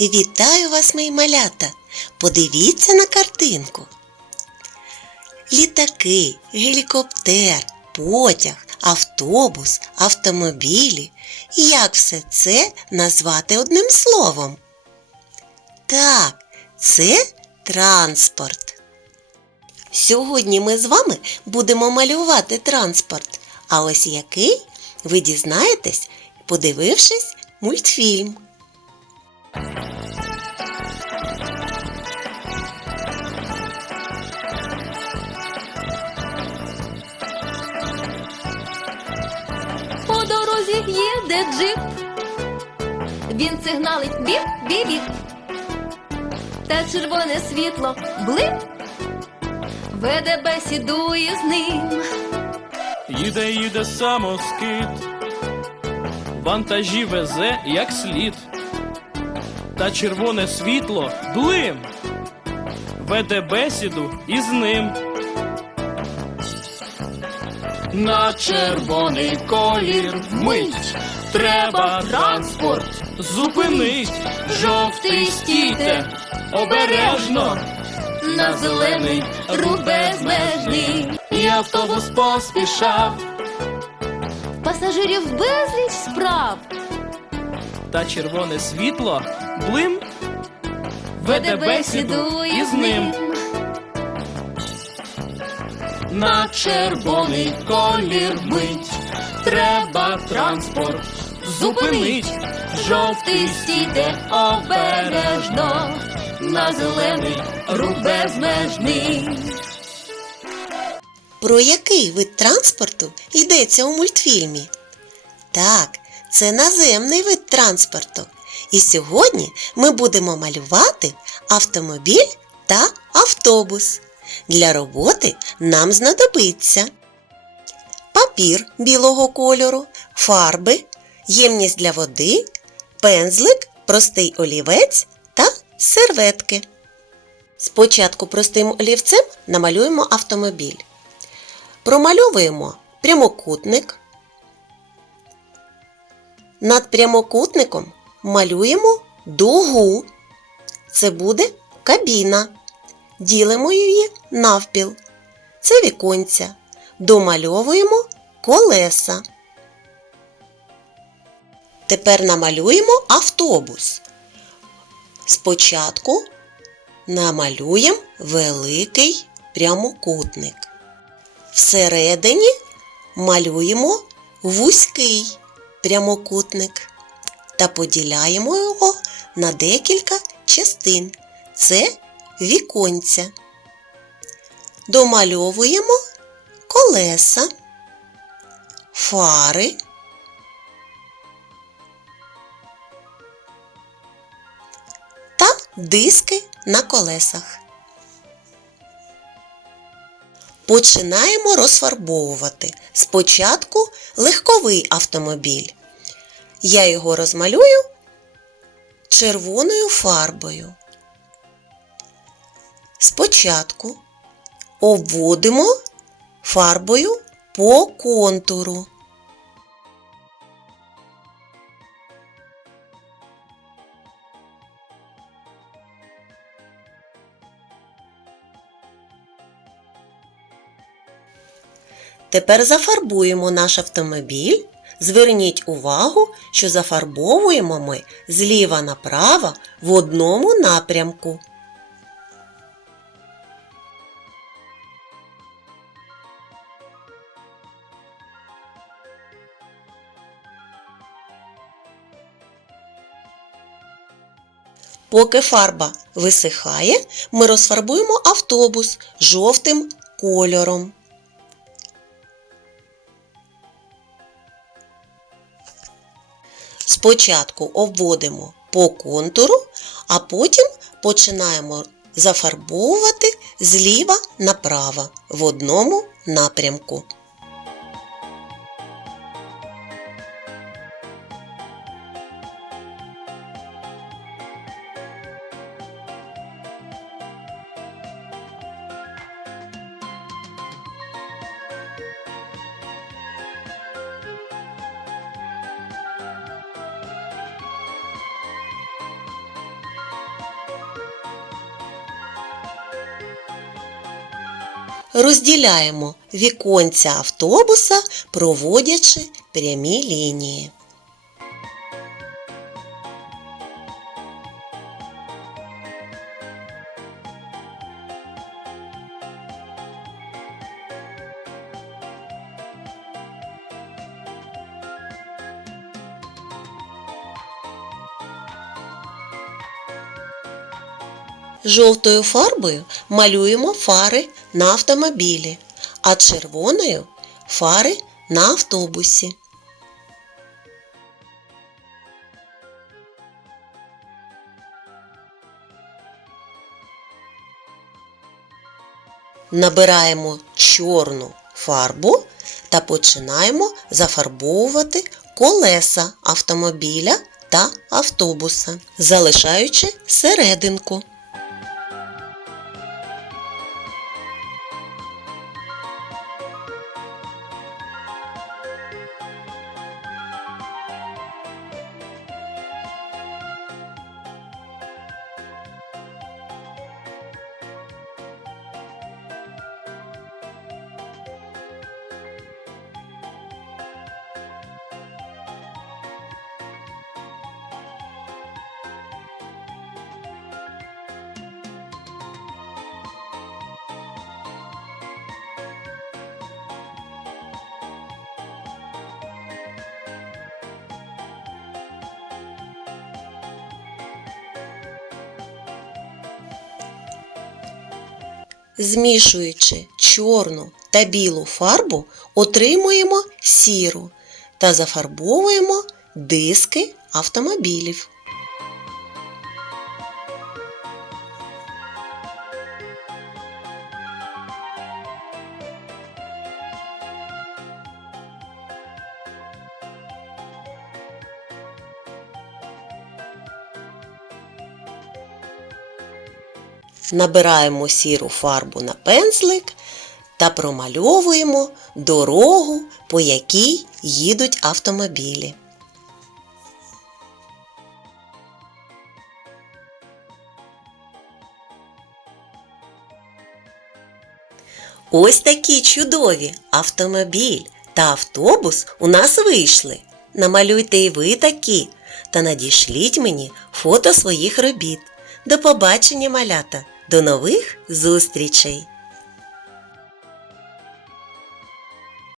Вітаю вас, мої малята! Подивіться на картинку. Літаки, гелікоптер, потяг, автобус, автомобілі. Як все це назвати одним словом? Так, це транспорт. Сьогодні ми з вами будемо малювати транспорт. А ось який ви дізнаєтесь, подивившись мультфільм. Дорозі їде джип. Він сигналить біп біп біп Та червоне світло блип. Веде бесідує з ним. Їде, їде самоскид, вантажі везе, як слід, та червоне світло блим, веде бесіду із ним. На червоний колір вмить, треба транспорт зупинить, жовтий стійте, обережно, На зелений рух безмежний. і автобус поспішав. Пасажирів безліч справ. та червоне світло блим веде бесіду із ним. На червоний колір мить треба транспорт зупинить, жовтий стійте обережно, на зелений рух безмежний. Про який вид транспорту йдеться у мультфільмі? Так, це наземний вид транспорту. І сьогодні ми будемо малювати автомобіль та автобус. Для роботи нам знадобиться папір білого кольору, фарби, ємність для води, пензлик, простий олівець та серветки. Спочатку простим олівцем намалюємо автомобіль. Промальовуємо прямокутник. Над прямокутником малюємо дугу. Це буде кабіна. Ділимо її навпіл. Це віконця. Домальовуємо колеса. Тепер намалюємо автобус. Спочатку намалюємо великий прямокутник. Всередині малюємо вузький прямокутник та поділяємо його на декілька частин. Це віконця. Домальовуємо колеса, фари, та диски на колесах. Починаємо розфарбовувати. Спочатку легковий автомобіль. Я його розмалюю червоною фарбою. Спочатку обводимо фарбою по контуру. Тепер зафарбуємо наш автомобіль. Зверніть увагу, що зафарбовуємо ми зліва направо в одному напрямку. Поки фарба висихає, ми розфарбуємо автобус жовтим кольором. Спочатку обводимо по контуру, а потім починаємо зафарбовувати зліва направо в одному напрямку. Розділяємо віконця автобуса, проводячи прямі лінії. Жовтою фарбою малюємо фари на автомобілі, а червоною фари на автобусі. Набираємо чорну фарбу та починаємо зафарбовувати колеса автомобіля та автобуса, залишаючи серединку. Змішуючи чорну та білу фарбу, отримуємо сіру та зафарбовуємо диски автомобілів. Набираємо сіру фарбу на пензлик та промальовуємо дорогу, по якій їдуть автомобілі. Ось такі чудові автомобіль та автобус у нас вийшли. Намалюйте і ви такі та надішліть мені фото своїх робіт. До побачення, малята! До нових зустрічей!